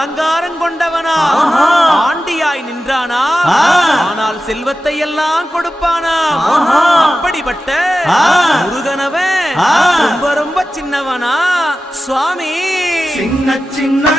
அலங்காரம் கொண்டவனா, ஆண்டியாய் நின்றானா, ஆனால் செல்வத்தை எல்லாம் கொடுப்பானா. அப்படிப்பட்ட முருகனவன் ரொம்ப ரொம்ப சின்னவனா சுவாமி. சின்ன சின்ன